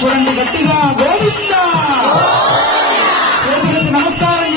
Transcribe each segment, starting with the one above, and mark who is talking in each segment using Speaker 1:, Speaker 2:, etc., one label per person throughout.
Speaker 1: చూడండి గట్టిగా. గోవింద. చేతులెత్తి నమస్కారం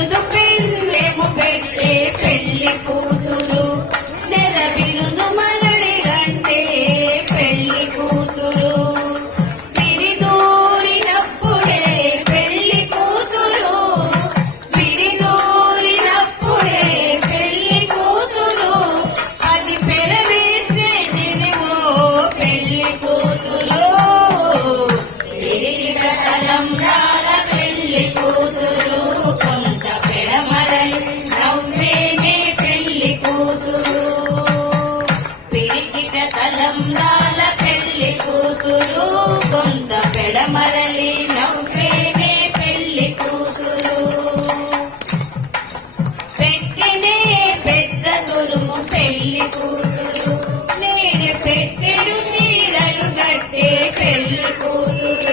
Speaker 2: బిరుదు పెళ్ళెము పెట్టే పెళ్ళి కూతురు. నెల బిరుదు మగడి కంటే పెళ్ళి కూతురు. విరిదూరినప్పుడే పెళ్ళి కూతురు. విరిదూరినప్పుడే పెళ్ళి కూతురు. అది పెరవేసే నిలువో పెళ్ళి కూతురు. విరిగిన తలంబ్రాల పెళ్ళి కూతురు. నవ్వేనే పెళ్ళి కూతురు. పిరికిట తలంబ్రాల పెళ్ళి కూతురు. కొంత పెడమరలి నవ్వేనే పెళ్ళి కూతురు. పెట్టినే పెద్ద తురుము పెళ్ళి కూతురు. నేను పెట్టెడు చీరలు గట్టే పెళ్ళి కూతురు.